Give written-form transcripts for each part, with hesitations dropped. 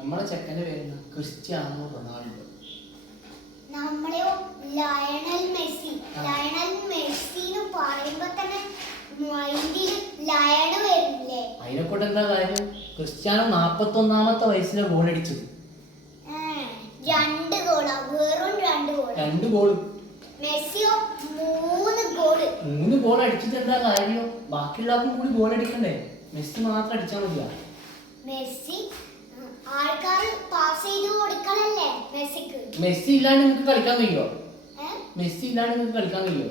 നമ്മളെ ചെക്കന്റെ പേര് ക്രിസ്ത്യാനോ റൊണാൾഡോ. നമ്മളെയോ ലയണൽ മെസ്സി. ലയണൽ മെസ്സി എന്ന് പറയുമ്പോ തന്നെ മൈൻഡിൽ ലയൺ വരില്ലേ? അതിനെക്കൊണ്ട് എന്താ കാര്യം? ക്രിസ്ത്യാനോ 41ാമത്തെ വയസ്സിലെ ഗോൾ അടിച്ചത്. 2 ഗോളാ, വെറും 2 ഗോൾ. 2 ഗോൾ. മെസ്സിയോ 3 ഗോൾ. 3 ഗോൾ അടിച്ചിട്ട് എന്താ കാര്യം? ബാക്കിയുള്ളവർക്കും കൂടി ഗോൾ അടിക്കണ്ടേ? മെസ്സി മാത്രം അടിച്ചാൽ മതിയാ? മെസ്സി ആൾക്കാർ പാസ് ചെയ്ത് കൊടുക്കണല്ലേ മെസ്സിക്ക്. മെസ്സി ഇല്ലാണ്ട് നിങ്ങൾക്ക് കളിക്കാൻ കഴിയോ? മെസ്സി ഇല്ലാണ്ട് നിങ്ങൾക്ക് കളിക്കാൻ കഴിയോ?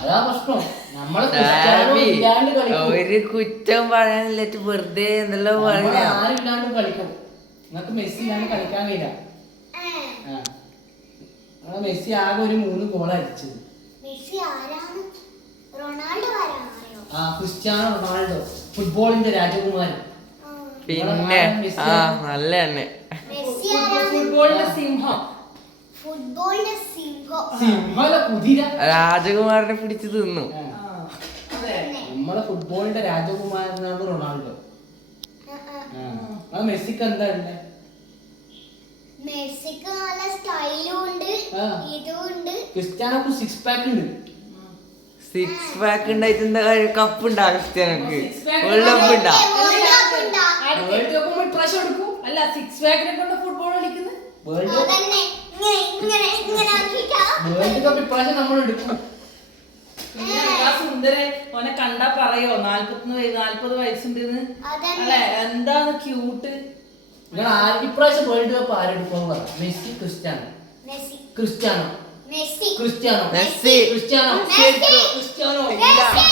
അതാ പ്രശ്നം. നമ്മളെ ഒരു കുറ്റം പറയാനില്ല, വെറുതെ എന്തെല്ലോ പറയാ. ആരും ഇല്ലാണ്ട് കളിക്കും. നിങ്ങൾക്ക് മെസ്സി ഇല്ലാണ്ട് കളിക്കാൻ കഴിയില്ല. മെസ്സി ആകെ ഒരു 3 ഗോൾ അടിച്ചത്. മെസ്സി ആരാണ്? റൊണാൾഡോ ആരാണ്? ക്രിസ്ത്യാനോ റൊണാൾഡോ, ഫുട്ബോളിന്റെ രാജകുമാരൻ. പിന്നെ നല്ല തന്നെ. ഫുട്ബോളിന്റെ സിംഹം. ഫുട്ബോളിന്റെ സിംഹം. കുതിര. രാജകുമാരനെ പിടിച്ചു തിന്നു. നമ്മളെ ഫുട്ബോളിന്റെ രാജകുമാരനാണ് റൊണാൾഡോ. മെസ്സിക്ക് എന്താ ഉണ്ടേ? മെസ്സിക്ക് നല്ല സ്റ്റൈലും ഉണ്ട്, ഇതും ഉണ്ട്. ക്രിസ്ത്യാനോക്ക് 6 പാക്ക് ഉണ്ട്. 6 പാക്ക് ഉണ്ടായിട്ട് എന്താ കാര്യം? കപ്പ് ഉണ്ടാ ക്രിസ്ത്യാനോക്ക്? വേൾഡ് കപ്പ് ഉണ്ടാ? വേൾഡ് കപ്പ് ഇപ്രാവശ്യം എടുക്കും. അല്ല, 6 പാക്കിനെ കൊണ്ട് ഫുട്ബോൾ കളിക്കുന്നത്. വേൾഡ് കപ്പ് ഇപ്രാവശ്യം നമ്മൾ എടുക്കും. സുന്ദരൻ ഓനെ കണ്ടാ പറയോ 40 വയസ്സുണ്ടെന്ന്? അല്ലെ, എന്താണ് ക്യൂട്ട്. നിങ്ങൾ ഇപ്രാവശ്യം വേൾഡ് കപ്പ് ആരെടുക്കും? Messi, Cristiano? Cristiano. Messi. Cristiano. Messi. Cristiano. Messi. Cristiano. Messi.